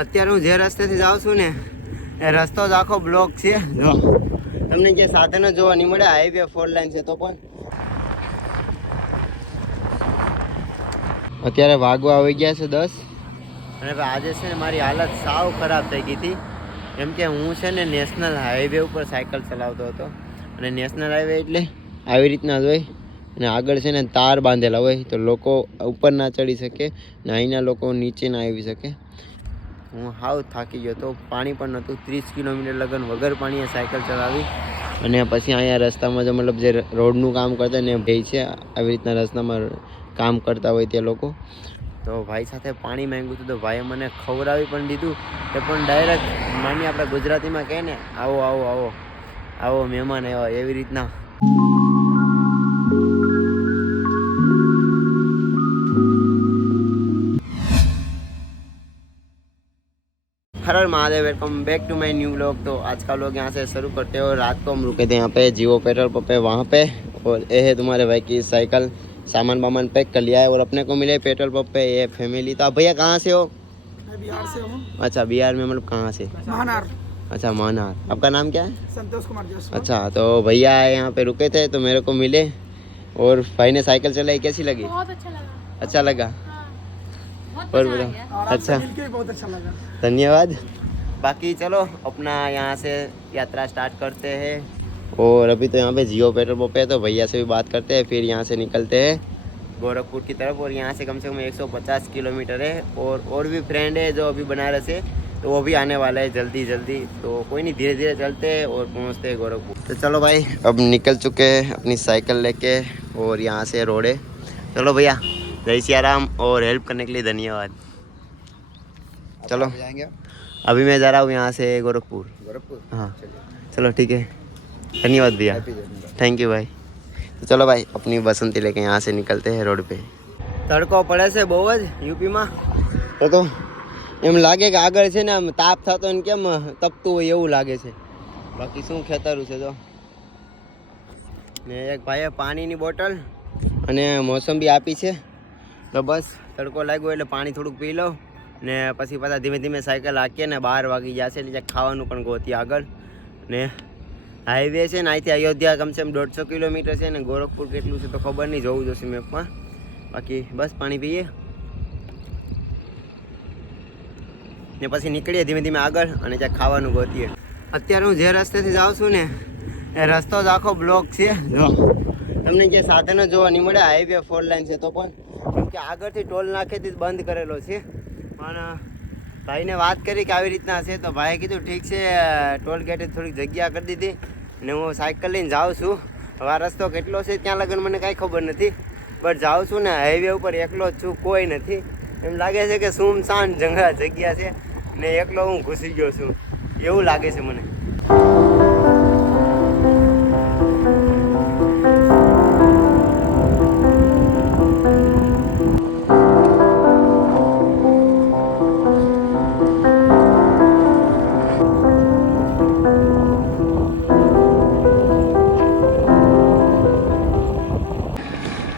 અત્યારે હું જે રસ્તેથી જાઉં છું ને એ રસ્તો જ આખો બ્લોક છે. જો તમને જે સાધનો જોવા નહીં મળે, હાઈવે 4 લાઈન છે તો પણ. અત્યારે વાગવા આવી ગયા છે 10 અને આજે છે ને મારી હાલત સાવ ખરાબ થઈ ગઈ હતી. કેમ કે હું છે ને નેશનલ હાઈવે ઉપર સાયકલ ચલાવતો હતો અને નેશનલ હાઈવે એટલે આવી રીતના જ હોય અને આગળ છે ને તાર બાંધેલા હોય તો લોકો ઉપર ના ચડી શકે ને અહીંના લોકો નીચે ના આવી શકે. હું હાવ થાકી ગયો તો, પાણી પણ નહોતું. 30 કિલોમીટર લગન વગર પાણીએ સાયકલ ચલાવી અને પછી અહીંયા રસ્તામાં જો મતલબ જે રોડનું કામ કરતા ને ભાઈ છે આવી રીતના રસ્તામાં કામ કરતા હોય તે લોકો, તો ભાઈ સાથે પાણી માંગ્યું હતું તો ભાઈએ મને ખવડાવી પણ દીધું. એ પણ ડાયરેક્ટ માની આપણે ગુજરાતીમાં કહે ને આવો આવો આવો આવો મહેમાન આવ્યા એવી રીતના. हर हर Mahadev, welcome back to my new vlog. तो आज का व्लॉग यहाँ से शुरू करते हो। रात को हम रुके थे यहाँ पे जियो पेट्रोल पंप पे, वहाँ पे। और ये है तुम्हारे भाई की साइकिल, सामान वामान पैक कर लिया है और अपने को मिले पेट्रोल पंप पे ये फैमिली। तो आप भैया कहाँ से हो? मैं बिहार से हूँ। अच्छा, बिहार में मतलब कहाँ से? महानार। अच्छा, महानार। आपका नाम क्या है? संतोष कुमार जैसवाल। अच्छा, तो भैया यहाँ पे रुके थे तो मेरे को मिले और भाई ने साइकिल चलाई, कैसी लगी? बहुत अच्छा लगा। अच्छा लगा? बहुत और मजा आ बताओ। गया। और आपसे अच्छा, मिलके भी बहुत अच्छा लगा। धन्यवाद। बाकी चलो अपना यहाँ से यात्रा स्टार्ट करते हैं। और अभी तो यहाँ पे जियो पेट्रोल पंप है तो भैया से भी बात करते हैं, फिर यहाँ से निकलते हैं गोरखपुर की तरफ। और यहाँ से कम 150 किलोमीटर है। और भी फ्रेंड है जो अभी बनारस है तो वो भी आने वाला है जल्दी जल्दी। तो कोई नहीं, धीरे धीरे चलते हैं और पहुँचते हैं गोरखपुर। तो चलो भाई, अब निकल चुके हैं अपनी साइकिल लेके और यहाँ से रोड है। चलो भैया, जय सिया राम और हेल्प करने के लिए धन्यवाद। चलो जाएंगे अभी मैं जा रहा हूँ यहाँ से गोरखपुर। गोरखपुर। हाँ चलो ठीक है, धन्यवाद भैया, थैंक यू भाई। तो चलो भाई अपनी बसंती लेके यहाँ से निकलते हैं रोड पे। તડકો પડે છે બહુ જ યુપીમાં, તો એમ લાગે કે આગળ છે ને આમ તાપ થતો ને કેમ તપતું હોય એવું લાગે છે. બાકી શું ખેતરું છે જો. ને એક ભાઈએ પાણીની બોટલ અને મોસંબી આપી છે. તો બસ તડકો લાગ્યો એટલે પાણી થોડુંક પી લઉં ને પછી પાછા ધીમે ધીમે સાયકલ હાંકીએ ને 12 વાગી જશે એટલે ખાવાનું પણ ગોતીએ આગળ. ને હાઈવે છે ને અહીંથી અયોધ્યા કમસે કમ 150 કિલોમીટર છે ને ગોરખપુર કેટલું છે તો ખબર નહીં, જોવું જોશે મેપમાં. બાકી બસ પાણી પીએ ને પછી નીકળીએ ધીમે ધીમે આગળ અને ત્યાં ખાવાનું ગોતીએ. અત્યારે હું જે રસ્તેથી જાઉં છું ને એ રસ્તો જ આખો બ્લોક છે. જો તમને જે સાધનો જોવા નહીં મળે, હાઈવે 4 લાઈન છે તો પણ, કેમ કે આગળથી ટોલ નાખેથી જ બંધ કરેલો છે. પણ ભાઈને વાત કરી કે આવી રીતના છે તો ભાઈએ કીધું ઠીક છે, ટોલ ગેટે થોડીક જગ્યા કરી દીધી ને હું સાયકલ લઈને જાઉં છું. હવે આ રસ્તો કેટલો છે ત્યાં લગન મને કાંઈ ખબર નથી, બટ જાઉં છું ને હાઈવે ઉપર એકલો જ છું, કોઈ નથી. એમ લાગે છે કે સુમસાન જગ્યા છે ને એકલો હું ઘૂસી ગયો છું એવું લાગે છે મને.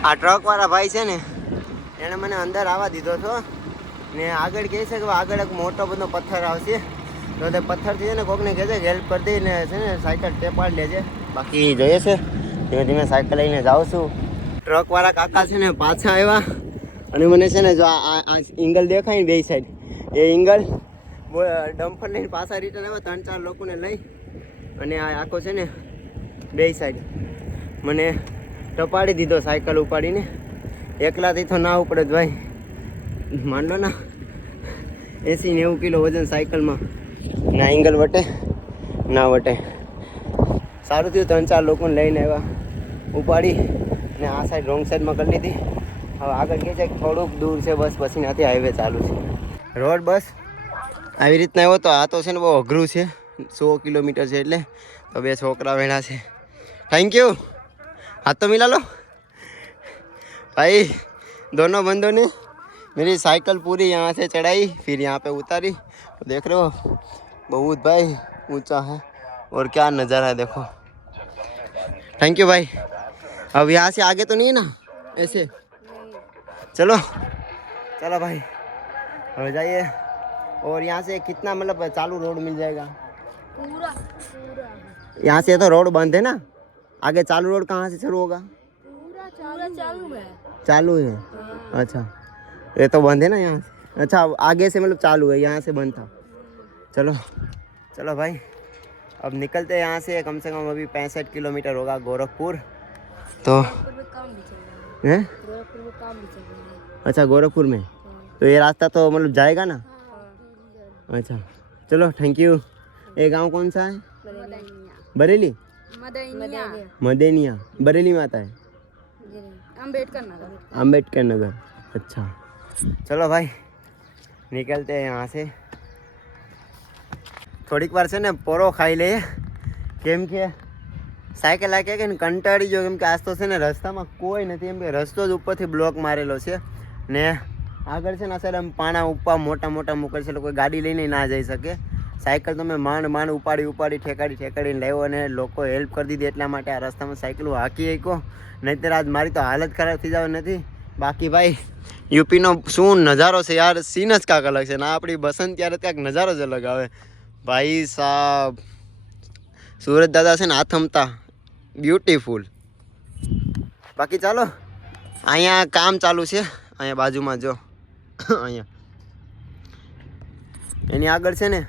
આ ટ્રકવાળા ભાઈ છે ને એણે મને અંદર આવવા દીધો હતો ને આગળ કહે છે કે આગળ એક મોટો બધો પથ્થર આવશે તો તે પથ્થરથી છે ને કોકને કહે છે કે હેલ્પ કરી દઈને છે ને સાયકલ ટેપાડી લેજે. બાકી જોઈએ છે ધીમે ધીમે સાયકલ લઈને જાઉં છું. ટ્રકવાળા કાકા છે ને પાછા આવ્યા અને મને છે ને જો આ ઇંગલ દેખાય ને બે સાઈડ, એ ઇંગલ ડમ્ફર લઈને પાછા રિટર્ન આવ્યા 3-4 લોકોને લઈ. અને આ આખો છે ને બે સાઈડ મને ટપાડી દીધો સાયકલ ઉપાડીને. એકલાથી તો ના ઉપડે જ ભાઈ, માનલો ના 80-90 કિલો વજન સાયકલમાં, ના એંગલ વટે ના વટે. સારું થયું 3-4 લોકોને લઈને આવ્યા, ઉપાડી ને આ સાઈડ રોંગ સાઈડમાં કરી લીધી. હવે આગળ કહે છે કે થોડુંક દૂર છે બસ, પછી ત્યાંથી હાઈવે ચાલુ છે. રોડ બસ આવી રીતના આવ્યો તો આ તો છે ને બહુ અઘરું છે, 100 કિલોમીટર છે એટલે. તો બે છોકરા વેણા છે. થેન્ક યુ, हाथ तो मिला लो भाई। दोनों बंदों ने मेरी साइकिल पूरी यहाँ से चढ़ाई फिर यहाँ पे उतारी। तो देख रहे हो बहुत भाई ऊंचा है और क्या नज़ारा है देखो। थैंक यू भाई। अब यहाँ से आगे तो नहीं है ना ऐसे? चलो चलो भाई, હવે જઈએ और यहाँ से कितना मतलब चालू रोड मिल जाएगा? पूरा पूरा यहाँ से तो रोड बंद है ना, आगे चालू रोड कहाँ से शुरू होगा? पूरा चालू है। चालू है। अच्छा, ये तो बंद है ना यहाँ से। अच्छा, आगे से मतलब चालू है, यहाँ से बंद था। चलो चलो भाई, अब निकलते हैं यहाँ से। कम अभी 65 किलोमीटर होगा गोरखपुर। तो गोरखपुर में काम भी चल रहा है। हैं? गोरखपुर में काम भी चल रहा है। अच्छा, गोरखपुर में तो ये रास्ता तो मतलब जाएगा ना? अच्छा चलो, थैंक यू। ये गांव कौन सा है? बरेली? मदेनिया बरेली में आता है। अम्बेडकर नगर। अच्छा चलो भाई, निकलते हैं यहाँ से। થોડીક વાર છે ને પોરો ખાઈ લઈએ, કેમ કે સાયકલ હાકે કે ને કંટાળી ગયો, કેમ કે આજ તો છે ને રસ્તામાં કોઈ નથી, એમ કે રસ્તો જ ઉપરથી બ્લોક મારેલો છે ને આગળ છે ને સર આમ પાણા ઉપા મોટા મોટા મૂકેલ છે, એટલે કોઈ ગાડી લઈને ના જઈ શકે. સાયકલ તો મેં માંડ ઉપાડી ઠેકાડીને લાવ્યો અને લોકો હેલ્પ કરી દીધી, એટલા માટે આ રસ્તામાં સાયકલ હાકી શક્યો, નહીંતર આજ મારી તો હાલત ખરાબ થઈ જવા નથી. બાકી ભાઈ યુપીનો શું નજારો છે યાર, સીન જ કાંક અલગ છે ને. આપણી બસંત ત્યારે ક્યાંક નજારો જ અલગ આવે ભાઈ સાહેબ. સુરત દાદા છે ને આથમતા બ્યુટીફુલ. બાકી ચાલો, અહીંયા કામ ચાલુ છે, અહીંયા બાજુમાં જો, અહીંયા એની આગળ છે ને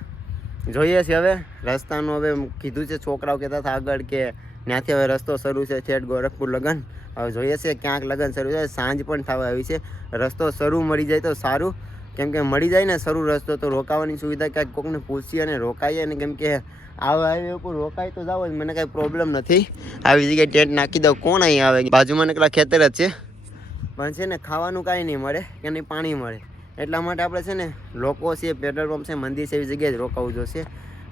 જોઈએ છે હવે રસ્તાનું. હવે કીધું છે છોકરાઓ કહેતા હતા આગળ કે ત્યાંથી હવે રસ્તો શરૂ છે ઠેઠ ગોરખપુર લગન. હવે જોઈએ છે ક્યાંક લગન શરૂ છે, સાંજ પણ થવા આવી છે. રસ્તો શરૂ મળી જાય તો સારું, કેમ કે મળી જાય ને શરૂ રસ્તો તો રોકાવાની સુવિધા ક્યાંક કોકને પૂછીએ અને રોકાઈએ ને, કેમ કે આ હાઈવે ઉપર રોકાય તો જાવ, મને કાંઈ પ્રોબ્લેમ નથી. આવી જગ્યાએ ટેન્ટ નાખી દઉં, કોણ અહીં આવે? બાજુમાં નીકળા ખેતર જ છે, પણ છે ને ખાવાનું કાંઈ નહીં મળે કે નહીં પાણી મળે, એટલા માટે આપણે છે ને લોકો છે, પેટ્રોલ પંપ છે, મંદિર છે, એવી જગ્યાએ જ રોકાવું જોશે.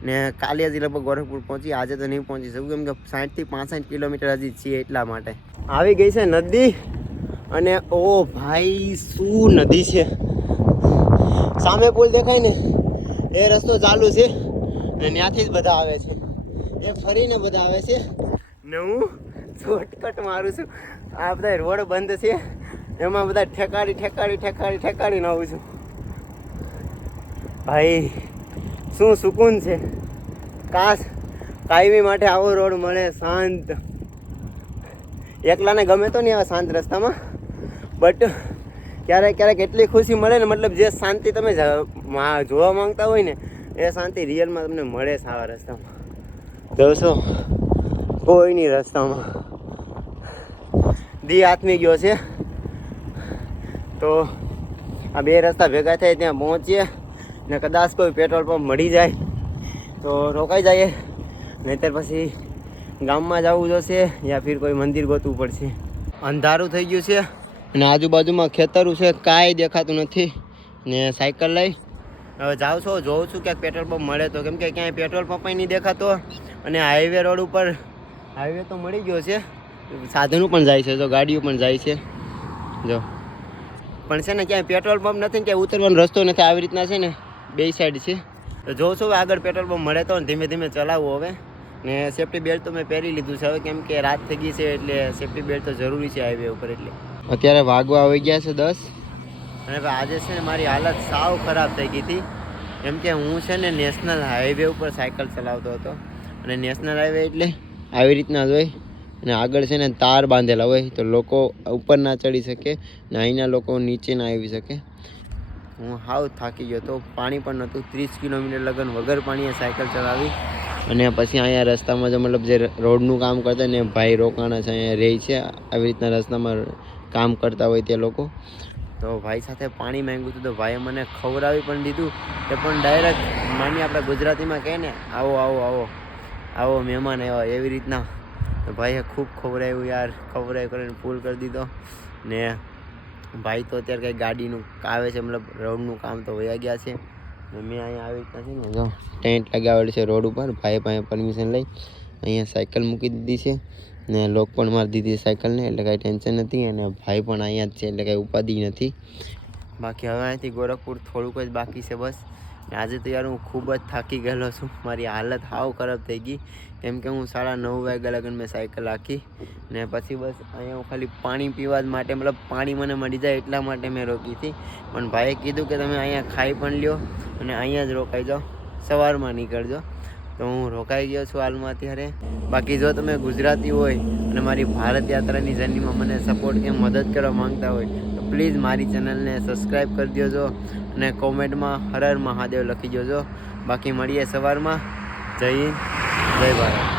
ને કાલે હજી લગભગ ગોરખપુર પહોંચી, આજે તો નહીં પહોંચી શકું, કેમ કે 60 થી 65 કિલોમીટર હજી છીએ, એટલા માટે. આવી ગઈ છે નદી, અને ઓ ભાઈ શું નદી છે, સામે પુલ દેખાય ને એ રસ્તો ચાલુ છે ને ત્યાંથી જ બધા આવે છે, એ ફરીને બધા આવે છે ને હું શોર્ટકટ મારું છું. આ બધા રોડ બંધ છે, એમાં બધા ઠેકાડીને આવું છું. ભાઈ શું સુકૂન છે, કાશ કાયમી માટે આવો રોડ મળે શાંત. એકલાને ગમે તો નહીં આવા શાંત રસ્તામાં, બટ ક્યારેક એટલી ખુશી મળે ને, મતલબ જે શાંતિ તમે જોવા માંગતા હોય ને એ શાંતિ રિયલમાં તમને મળે છે આવા રસ્તામાં. જોશો કોઈ નહીં રસ્તામાં, દી આથમી ગયો છે. તો આ બે રસ્તા ભેગા થાય ત્યાં પહોંચીએ ને કદાચ કોઈ પેટ્રોલ પંપ મળી જાય તો રોકાઈ જઈએ, નહીંતર પછી ગામમાં જવું જોશે યા ફિર કોઈ મંદિર ગોતવું પડશે. અંધારું થઈ ગયું છે અને આજુબાજુમાં ખેતરું છે, કાંઈ દેખાતું નથી. ને સાયકલ લઈ હવે જાઉં છું, જોઉં છું ક્યાંક પેટ્રોલ પંપ મળે તો, કેમ કે ક્યાંય પેટ્રોલ પંપ નહીં દેખાતો. અને હાઈવે રોડ ઉપર હાઈવે તો મળી ગયો છે, સાધનો પણ જાય છે, જો ગાડીઓ પણ જાય છે જો, પણ છે ને ક્યાંય પેટ્રોલ પંપ નથી, ક્યાંય ઉતરવાનો રસ્તો નથી. આવી રીતના છે ને બે સાઈડ છે, તો જોઉં છું આગળ પેટ્રોલ પંપ મળે તો ધીમે ધીમે ચલાવવું હવે. ને સેફ્ટી બેલ્ટ તો મેં પહેરી લીધું છે હવે, કેમ કે રાત થઈ ગઈ છે એટલે સેફ્ટી બેલ્ટ તો જરૂરી છે હાઈવે ઉપર. એટલે અત્યારે વાગવા આવી ગયા છે 10, અને આજે છે ને મારી હાલત સાવ ખરાબ થઈ ગઈ હતી, કેમ કે હું છે ને નેશનલ હાઈવે ઉપર સાયકલ ચલાવતો હતો. અને નેશનલ હાઈવે એટલે આવી રીતના જ હોય, અને આગળ છે ને તાર બાંધેલા હોય, તો લોકો ઉપર ના ચડી શકે ને અહીંના લોકો નીચે ના આવી શકે. હું હાવ થાકી ગયો તો, પાણી પણ નહોતું. 30 કિલોમીટર લગન વગર પાણીએ સાયકલ ચલાવી. અને પછી અહીંયા રસ્તામાં જો મતલબ જે રોડનું કામ કરતા ને ભાઈ રોકાણા છે, અહીંયા રહે છે, આવી રીતના રસ્તામાં કામ કરતા હોય તે લોકો. તો ભાઈ સાથે પાણી માંગ્યું હતું, તો ભાઈએ મને ખવડાવી પણ દીધું. એ પણ ડાયરેક્ટ માની આપણે ગુજરાતીમાં કહે ને આવો આવો આવો આવો મહેમાન આવ્યા એવી રીતના. તો ભાઈએ ખૂબ ખવડાવ્યું યાર, ખવડાવી કરીને ફૂલ કરી દીધો. ને ભાઈ તો અત્યારે કંઈ ગાડીનું આવે છે, મતલબ રોડનું કામ તો વયા ગયા છે. મેં અહીંયા આવી રીતના છે ને જો ટેન્ટ લગાવેલું છે રોડ ઉપર. ભાઈ પાસે પરમિશન લઈ અહીંયા સાયકલ મૂકી દીધી છે ને લોક પણ મારી દીધી સાયકલને, એટલે કાંઈ ટેન્શન નથી. અને ભાઈ પણ અહીંયા જ છે એટલે કાંઈ ઉપાધિ નથી. બાકી હવે અહીંથી ગોરખપુર થોડુંક જ બાકી છે બસ. આજે તો યાર હું ખૂબ જ થાકી ગયેલો છું. મારી હાલત હાવ ખરાબ થઈ ગઈ કેમ કે હું 9:30 વાગ્યા લગન મેં સાયકલ હાંકી ને પછી બસ અહીંયા હું ખાલી પાણી પીવા જ માટે મતલબ પાણી મને મળી જાય એટલા માટે મેં રોકી હતી. પણ ભાઈએ કીધું કે તમે અહીંયા ખાઈ પણ લ્યો અને અહીંયા જ રોકાઈ જાઓ, સવારમાં નીકળજો. તો હું રોકાઈ ગયો છું હાલમાં અત્યારે. બાકી જો તમે ગુજરાતી હોય અને મારી ભારત યાત્રાની જર્નીમાં મને સપોર્ટ કે મદદ કરવા માંગતા હોય તો પ્લીઝ મારી ચેનલને સબસ્ક્રાઈબ કરી દેજો અને કોમેન્ટમાં હર હર મહાદેવ લખી દેજો. બાકી મળીએ સવારમાં. જય હિન્દ, જય ભારત.